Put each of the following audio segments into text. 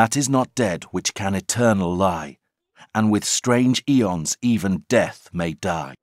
that is not dead which can eternal lie, and with strange eons even death may die.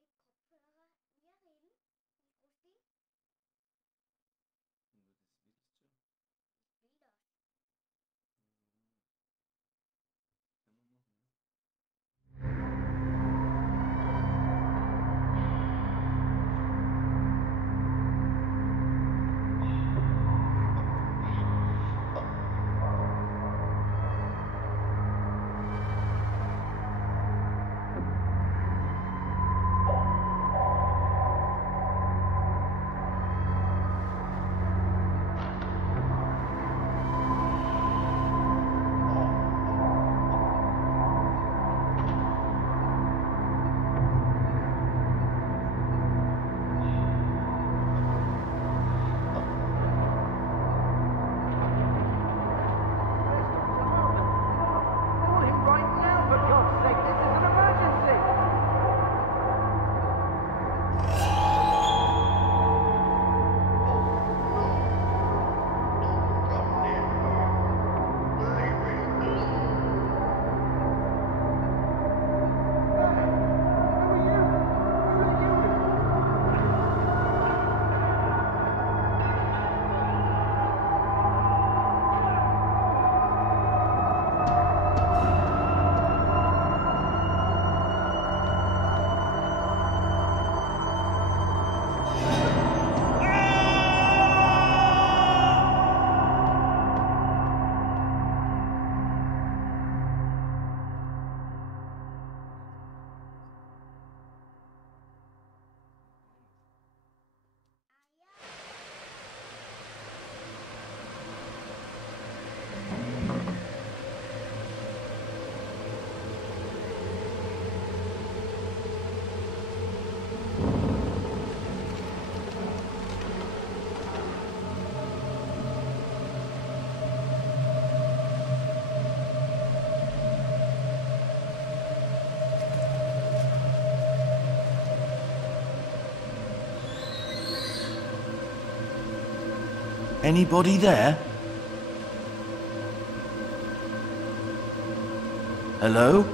Anybody there? Hello?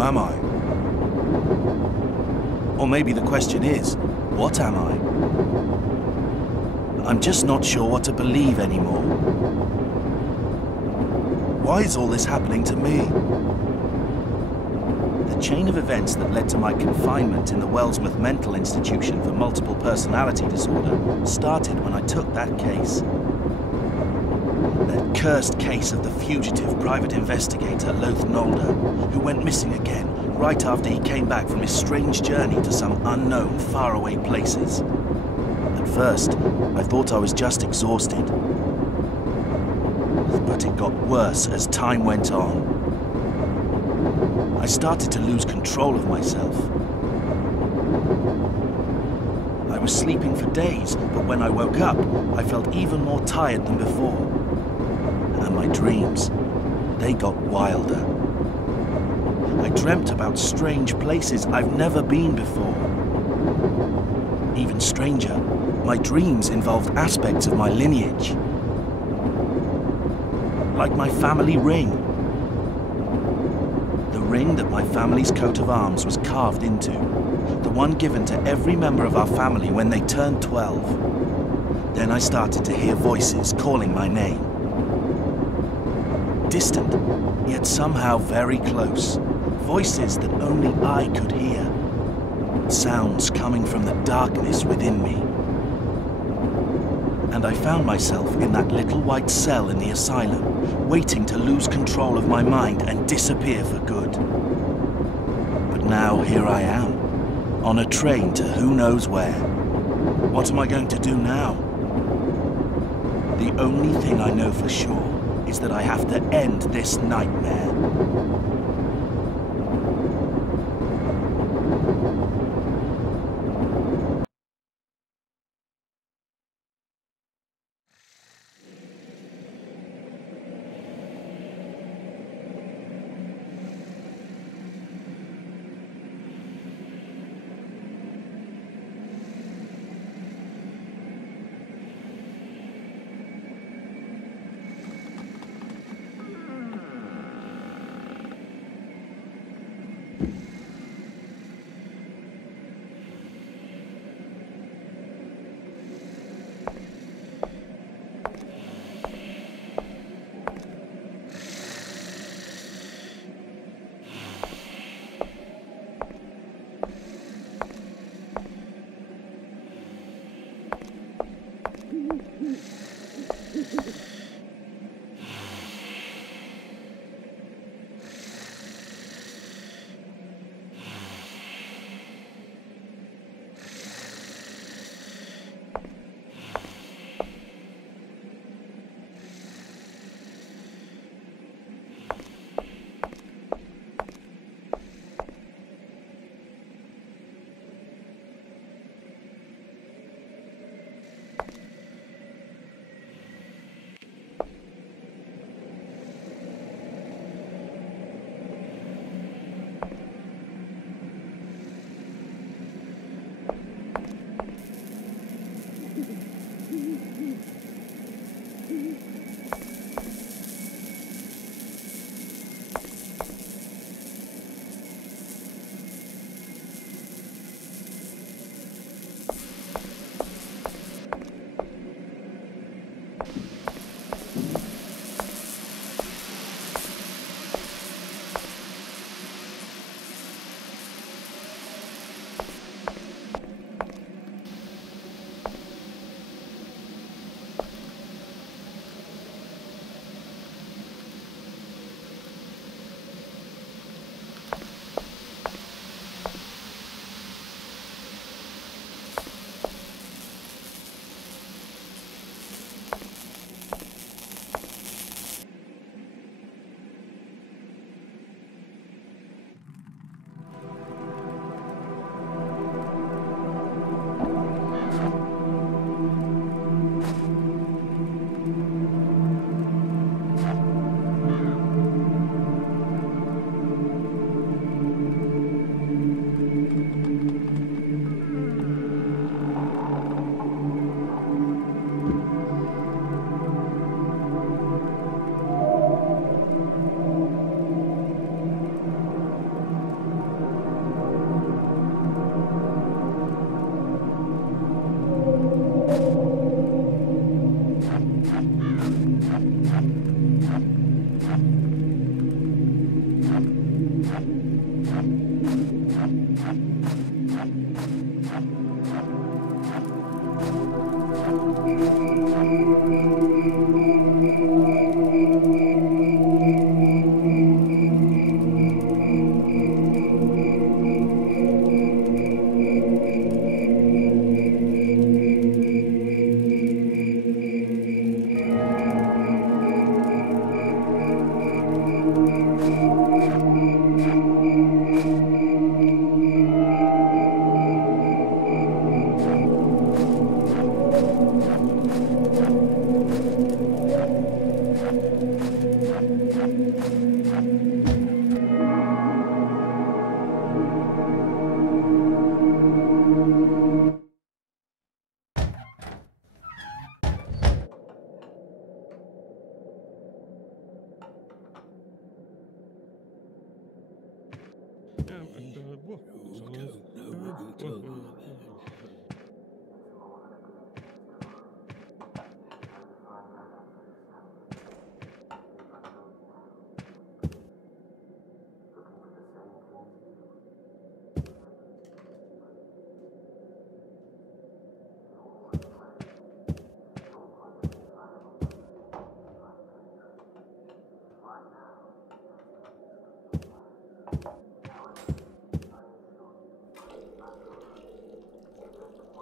who am I? Or maybe the question is, what am I? I'm just not sure what to believe anymore. Why is all this happening to me? The chain of events that led to my confinement in the Wellsmouth Mental Institution for Multiple Personality Disorder started when I took that case. That cursed case of the fugitive private investigator Loth Nolder, who went missing again right after he came back from his strange journey to some unknown, faraway places. At first, I thought I was just exhausted. But it got worse as time went on. I started to lose control of myself. I was sleeping for days, but when I woke up, I felt even more tired than before. And my dreams, they got wilder. I dreamt about strange places I've never been before. Even stranger, my dreams involved aspects of my lineage. Like my family ring. The ring that my family's coat of arms was carved into. The one given to every member of our family when they turned 12. Then I started to hear voices calling my name. Distant, yet somehow very close. Voices that only I could hear. Sounds coming from the darkness within me. And I found myself in that little white cell in the asylum, waiting to lose control of my mind and disappear for good. But now here I am, on a train to who knows where. What am I going to do now? The only thing I know for sure is that I have to end this nightmare.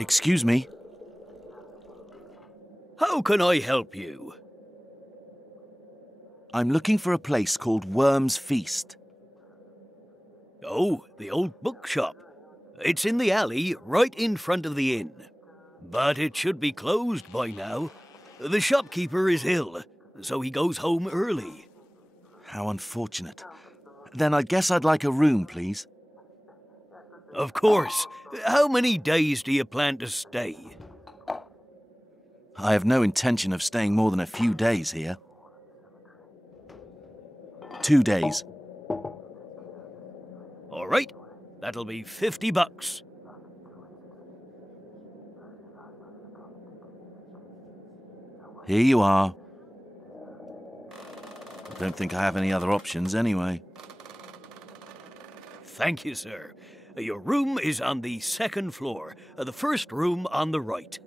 Excuse me. How can I help you? I'm looking for a place called Worm's Feast. Oh, the old bookshop. It's in the alley right in front of the inn. But it should be closed by now. The shopkeeper is ill, so he goes home early. How unfortunate. Then I guess I'd like a room, please. Of course. How many days do you plan to stay? I have no intention of staying more than a few days here. 2 days. All right, that'll be $50. Here you are. Don't think I have any other options anyway. Thank you, sir. Your room is on the second floor, the first room on the right.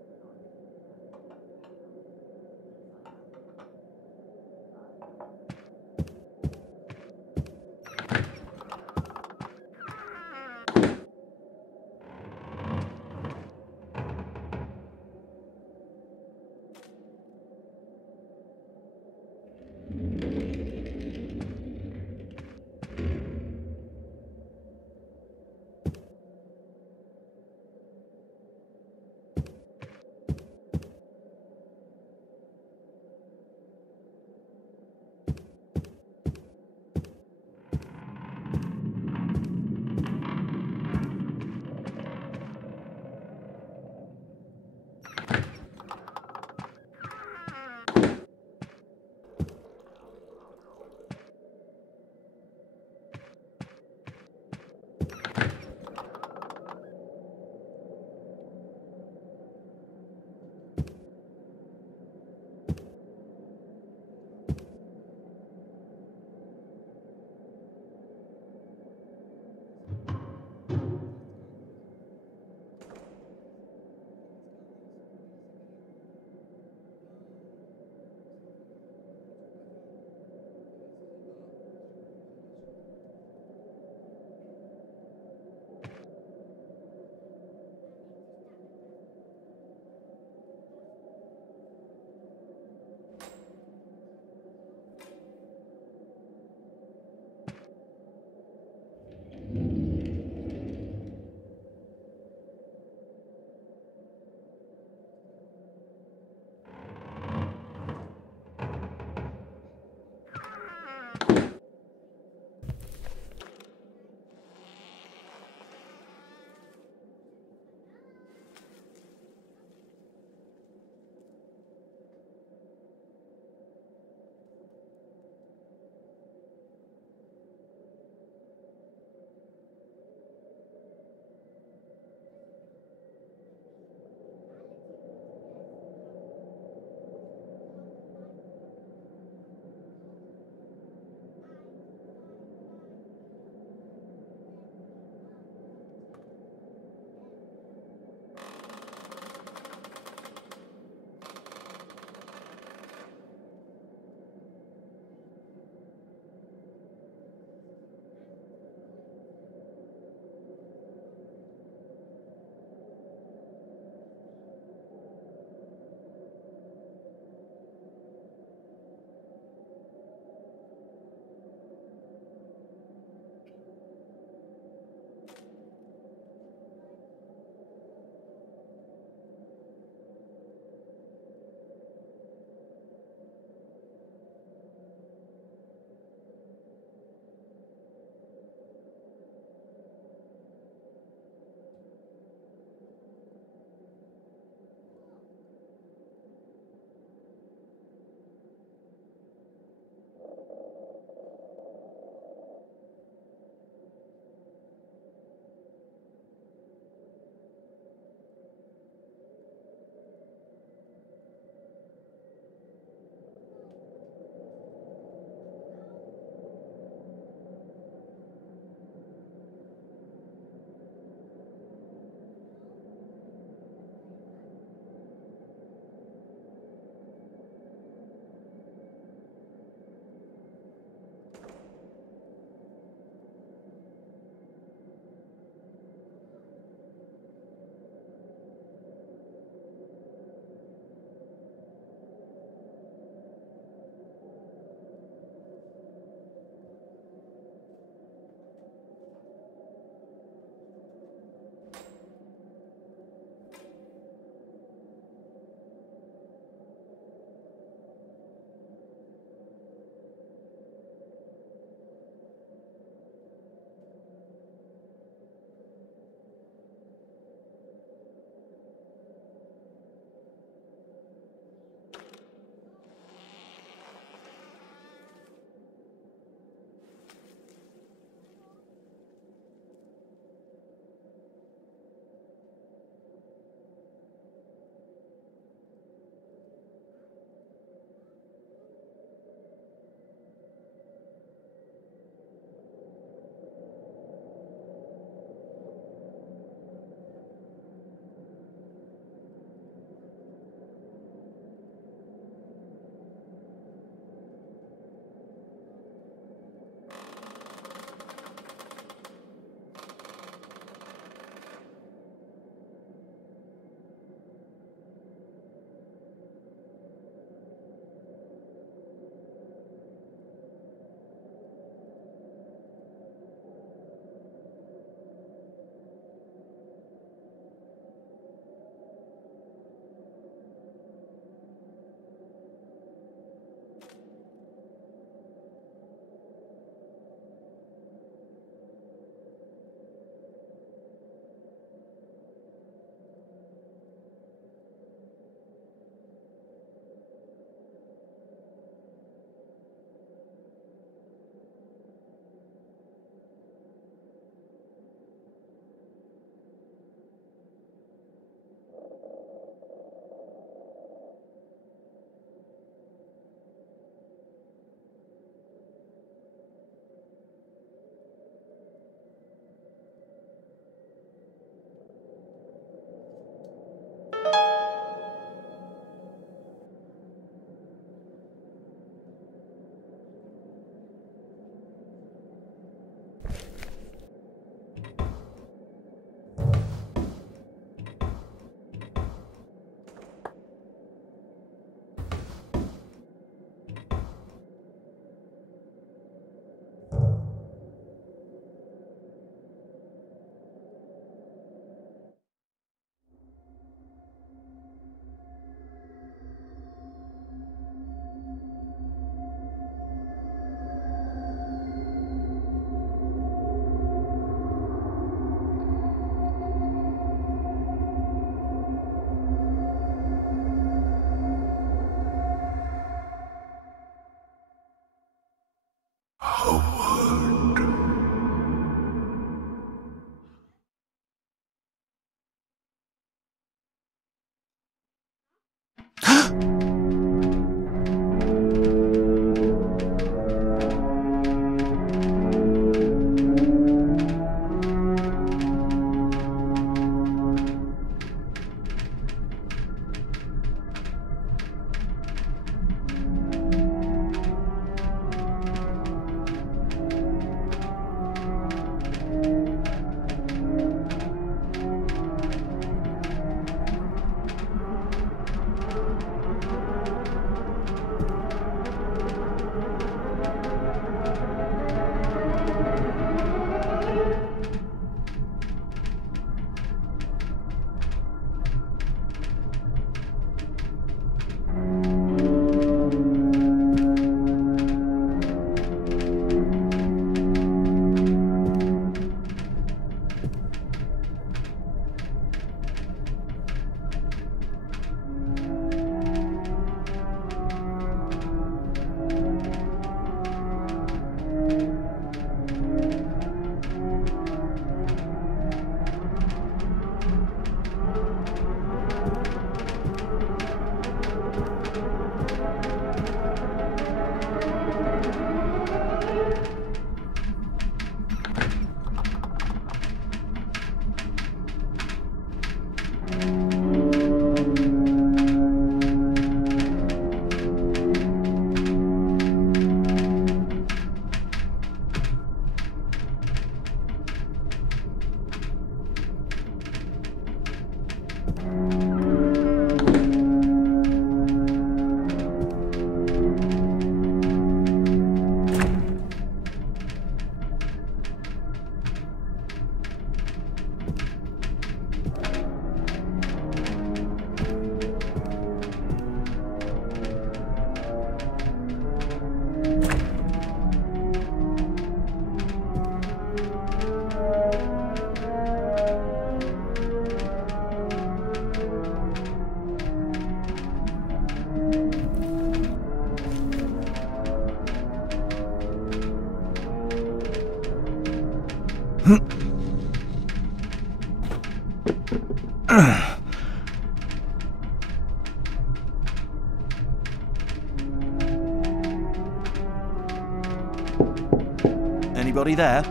Anybody there?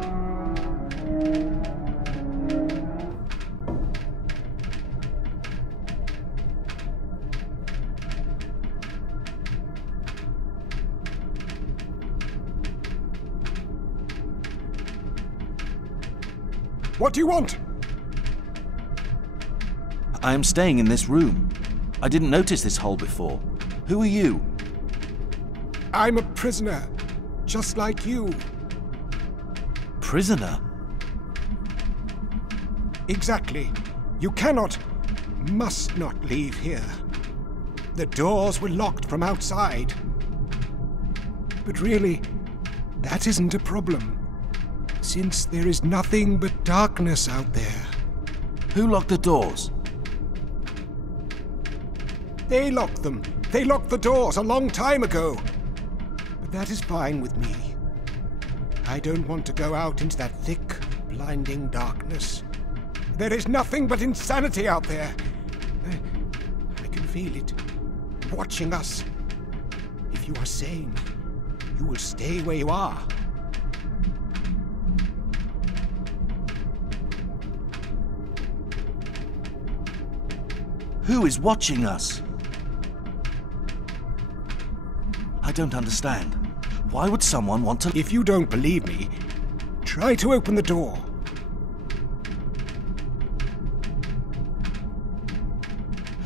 What do you want? I am staying in this room. I didn't notice this hole before. Who are you? I'm a prisoner, just like you. Prisoner? Exactly. You cannot, must not leave here. The doors were locked from outside. But really, that isn't a problem, since there is nothing but darkness out there. Who locked the doors? They locked them. They locked the doors a long time ago. But that is fine with me. I don't want to go out into that thick, blinding darkness. There is nothing but insanity out there. I can feel it, watching us. If you are sane, you will stay where you are. Who is watching us? I don't understand. Why would someone want to... If you don't believe me, try to open the door.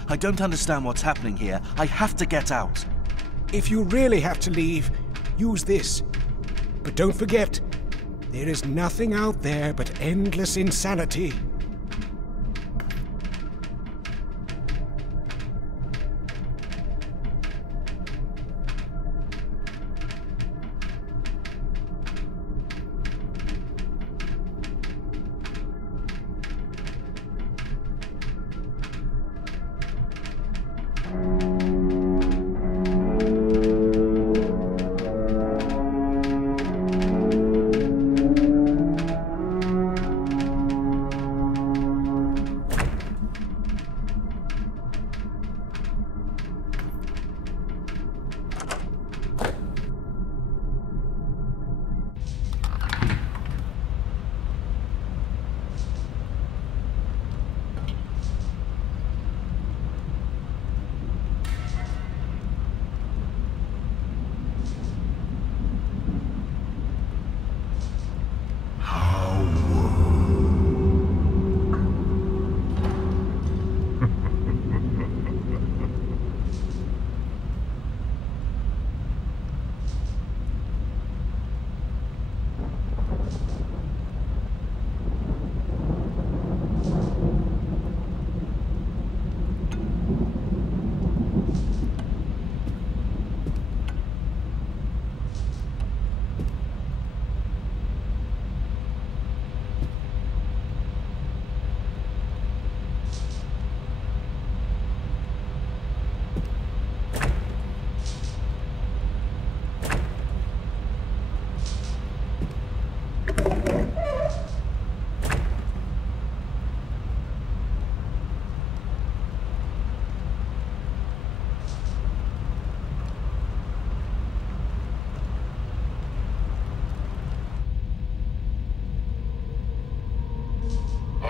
I don't understand what's happening here. I have to get out. If you really have to leave, use this. But don't forget, there is nothing out there but endless insanity.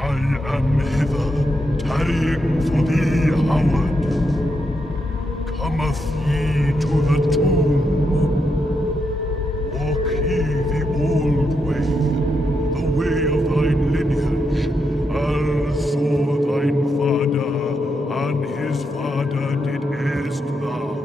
I am hither, tarrying for thee, Howard. Cometh ye to the tomb. Walk ye the old way, the way of thine lineage, also thine father and his father did erst thou.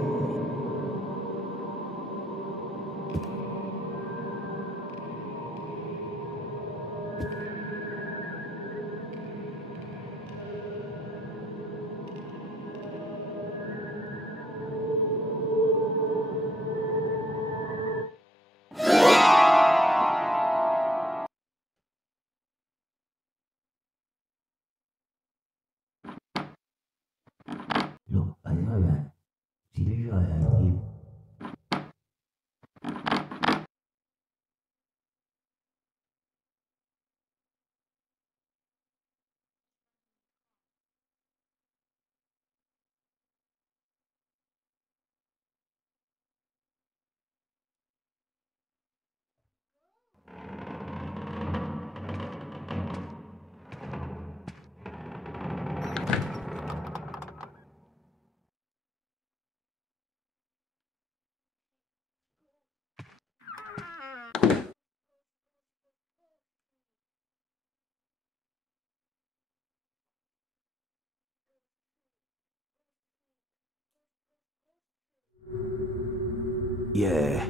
Yeah,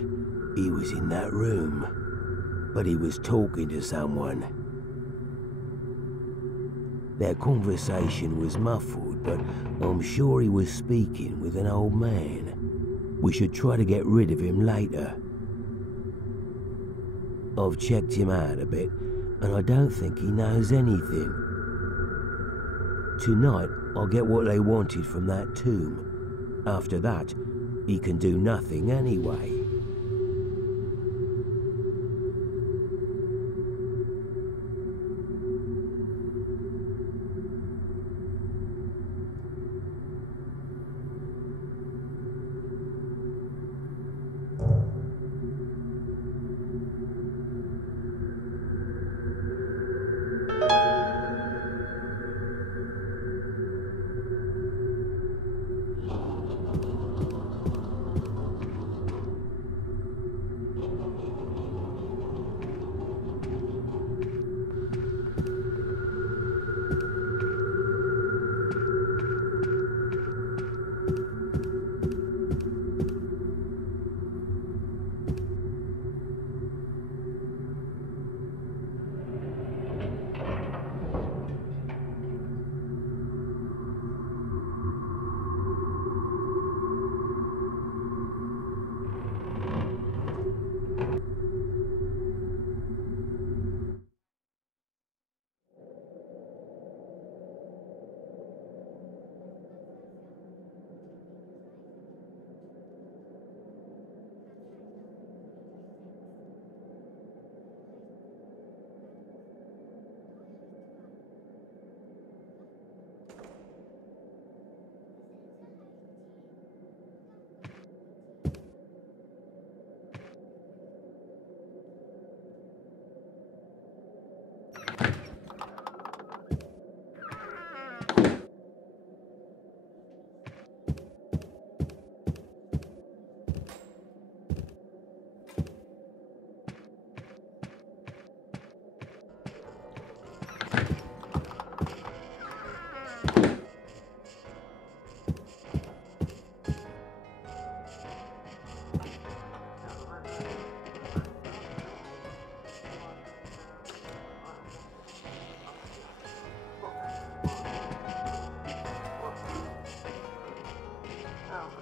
he was in that room, but he was talking to someone. Their conversation was muffled, but I'm sure he was speaking with an old man. We should try to get rid of him later. I've checked him out a bit, and I don't think he knows anything. Tonight, I'll get what they wanted from that tomb. After that, he can do nothing anyway.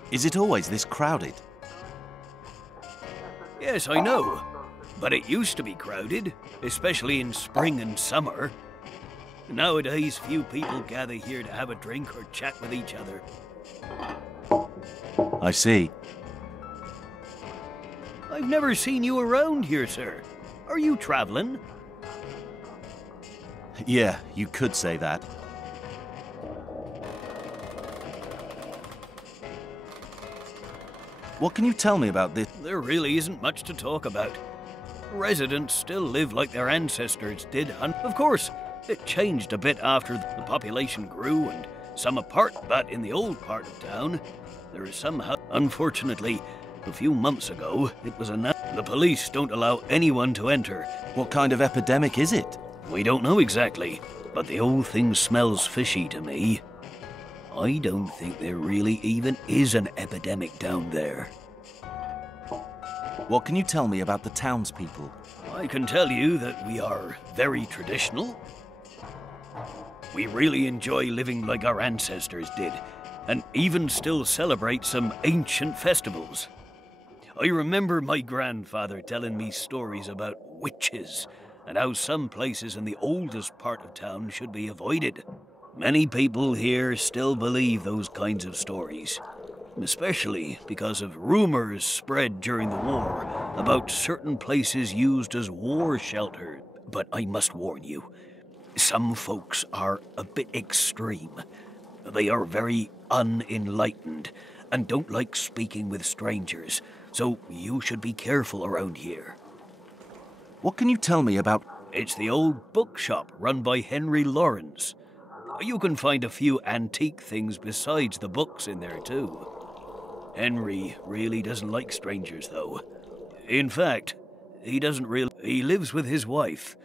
Is it always this crowded? Yes, I know. But it used to be crowded, especially in spring and summer. Nowadays, few people gather here to have a drink or chat with each other. I see. I've never seen you around here, sir. Are you traveling? Yeah, you could say that. What can you tell me about this? There really isn't much to talk about. Residents still live like their ancestors did, and of course, It changed a bit after the population grew and some apart, but in the old part of town, there is somehow... Unfortunately, a few months ago, it was announced the police don't allow anyone to enter. What kind of epidemic is it? We don't know exactly, but the whole thing smells fishy to me. I don't think there really even is an epidemic down there. What can you tell me about the townspeople? I can tell you that we are very traditional. We really enjoy living like our ancestors did, and even still celebrate some ancient festivals. I remember my grandfather telling me stories about witches, and how some places in the oldest part of town should be avoided. Many people here still believe those kinds of stories, especially because of rumors spread during the war about certain places used as war shelters. But I must warn you, some folks are a bit extreme. They are very unenlightened and don't like speaking with strangers, so you should be careful around here. What can you tell me about... It's the old bookshop run by Henry Lawrence. You can find a few antique things besides the books in there too. Henry really doesn't like strangers though. In fact, he lives with his wife.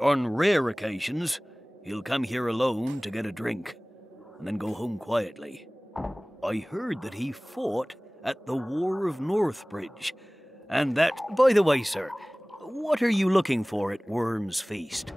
On rare occasions, he'll come here alone to get a drink, and then go home quietly. I heard that he fought at the War of Northbridge, and that... By the way, sir, what are you looking for at Worm's Feast?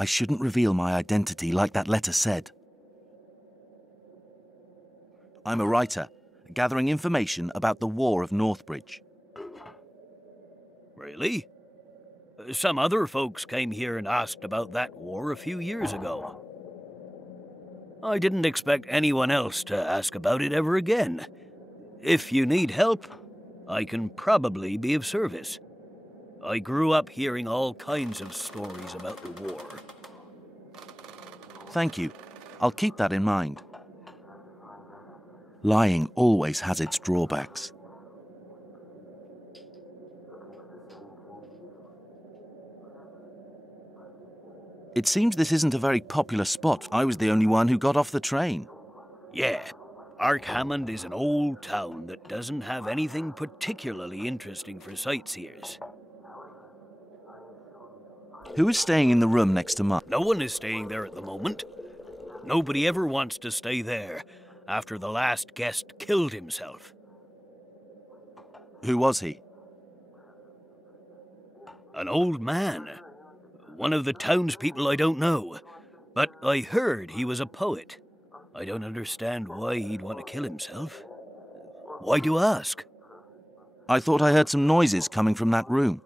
I shouldn't reveal my identity like that letter said. I'm a writer, gathering information about the War of Northbridge. Really? Some other folks came here and asked about that war a few years ago. I didn't expect anyone else to ask about it ever again. If you need help, I can probably be of service. I grew up hearing all kinds of stories about the war. Thank you. I'll keep that in mind. Lying always has its drawbacks. It seems this isn't a very popular spot. I was the only one who got off the train. Yeah, Ark Hammond is an old town that doesn't have anything particularly interesting for sightseers. Who is staying in the room next to mine? No one is staying there at the moment. Nobody ever wants to stay there after the last guest killed himself. Who was he? An old man. One of the townspeople I don't know. But I heard he was a poet. I don't understand why he'd want to kill himself. Why do you ask? I thought I heard some noises coming from that room.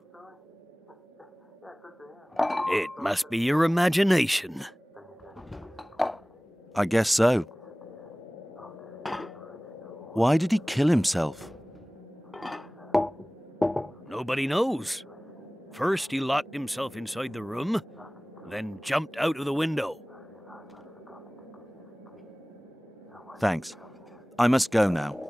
It must be your imagination. I guess so. Why did he kill himself? Nobody knows. First he locked himself inside the room, then jumped out of the window. Thanks. I must go now.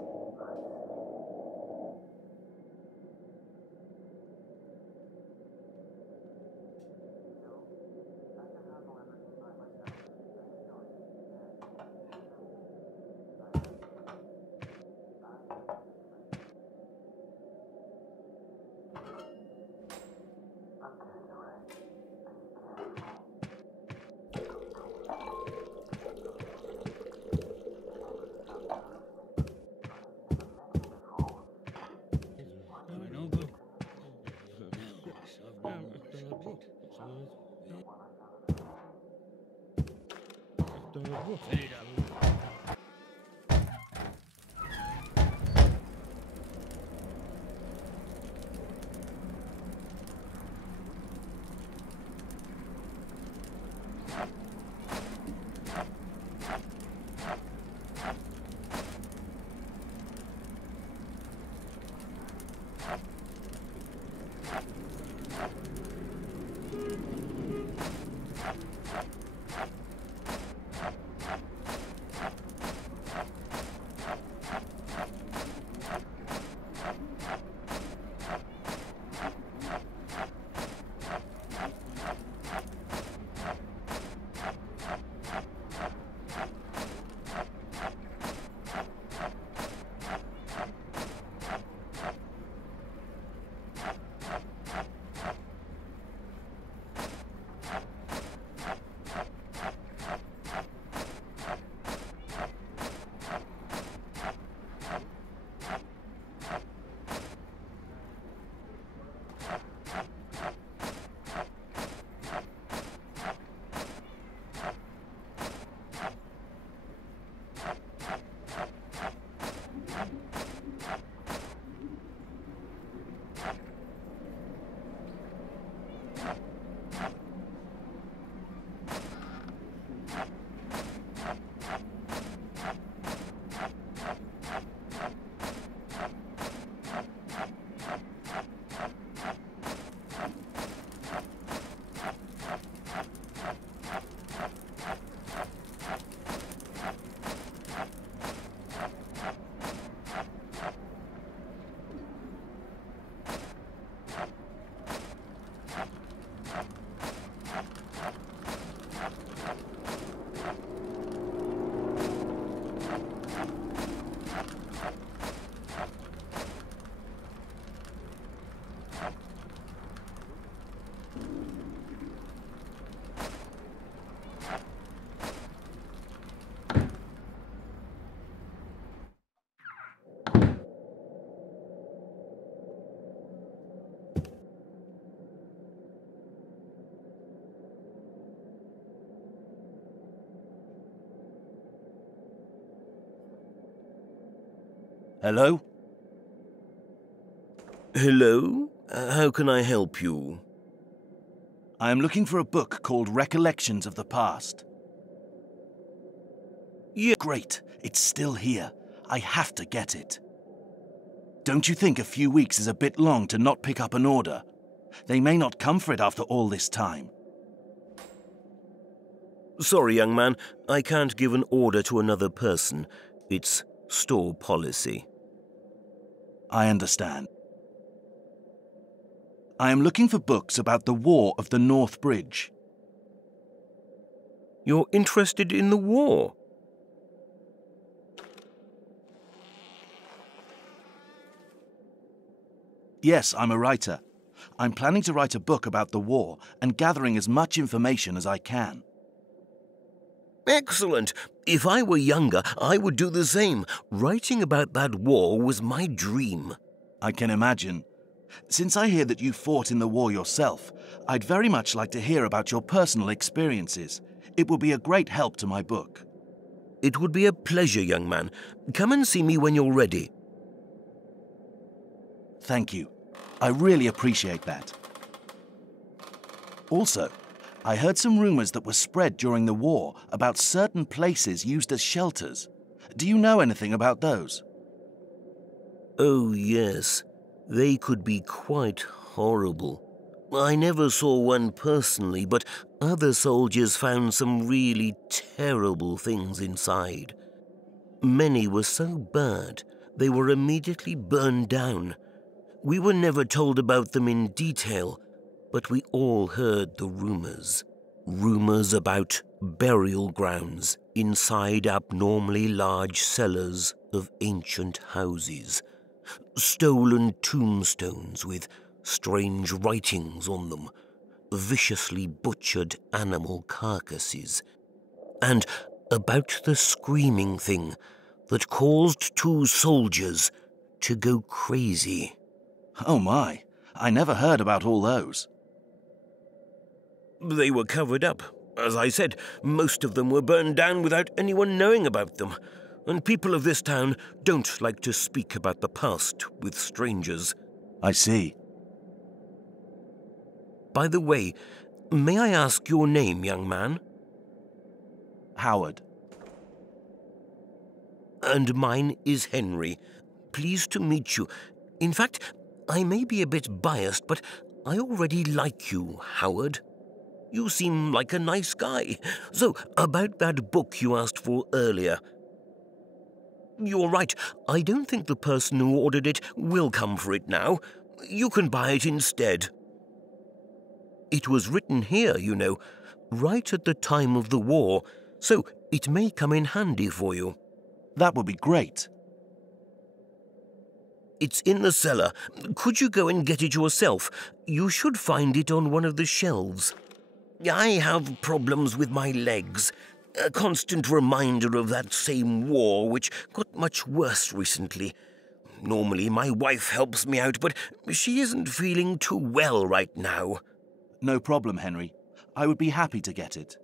Hello? Hello? How can I help you? I am looking for a book called Recollections of the Past. Yeah. Great, it's still here. I have to get it. Don't you think a few weeks is a bit long to not pick up an order? They may not come for it after all this time. Sorry, young man. I can't give an order to another person. It's store policy. I understand. I am looking for books about the War of the North Bridge. You're interested in the war? Yes, I'm a writer. I'm planning to write a book about the war and gathering as much information as I can. Excellent. If I were younger, I would do the same. Writing about that war was my dream. I can imagine. Since I hear that you fought in the war yourself, I'd very much like to hear about your personal experiences. It will be a great help to my book. It would be a pleasure, young man. Come and see me when you're ready. Thank you. I really appreciate that. Also, I heard some rumors that were spread during the war about certain places used as shelters. Do you know anything about those? Oh, yes. They could be quite horrible. I never saw one personally, but other soldiers found some really terrible things inside. Many were so bad, they were immediately burned down. We were never told about them in detail, but we all heard the rumors. Rumors about burial grounds inside abnormally large cellars of ancient houses. Stolen tombstones with strange writings on them. Viciously butchered animal carcasses. And about the screaming thing that caused 2 soldiers to go crazy. Oh my, I never heard about all those. They were covered up. As I said, most of them were burned down without anyone knowing about them. And people of this town don't like to speak about the past with strangers. I see. By the way, may I ask your name, young man? Howard. And mine is Henry. Pleased to meet you. In fact, I may be a bit biased, but I already like you, Howard. You seem like a nice guy. So, about that book you asked for earlier. You're right. I don't think the person who ordered it will come for it now. You can buy it instead. It was written here, you know, right at the time of the war, so it may come in handy for you. That would be great. It's in the cellar. Could you go and get it yourself? You should find it on one of the shelves. I have problems with my legs. A constant reminder of that same war, which got much worse recently. Normally my wife helps me out, but she isn't feeling too well right now. No problem, Henry. I would be happy to get it.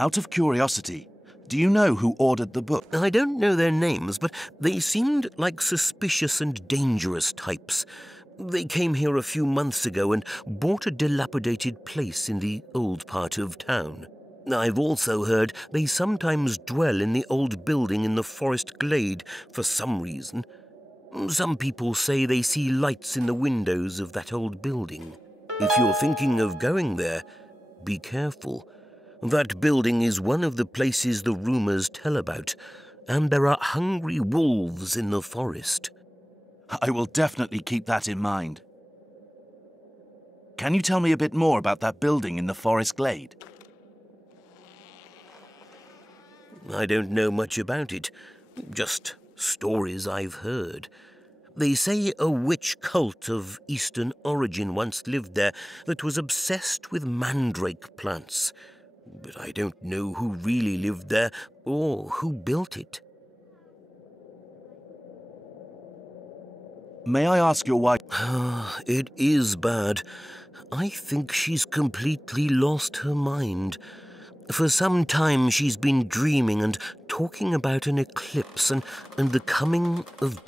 Out of curiosity, do you know who ordered the book? I don't know their names, but they seemed like suspicious and dangerous types. They came here a few months ago and bought a dilapidated place in the old part of town. I've also heard they sometimes dwell in the old building in the forest glade for some reason. Some people say they see lights in the windows of that old building. If you're thinking of going there, be careful. That building is one of the places the rumors tell about, and there are hungry wolves in the forest. I will definitely keep that in mind. Can you tell me a bit more about that building in the forest glade? I don't know much about it, just stories I've heard. They say a witch cult of Eastern origin once lived there that was obsessed with mandrake plants. But I don't know who really lived there or who built it. May I ask your wife? It is bad. I think she's completely lost her mind. For some time she's been dreaming and talking about an eclipse and the coming of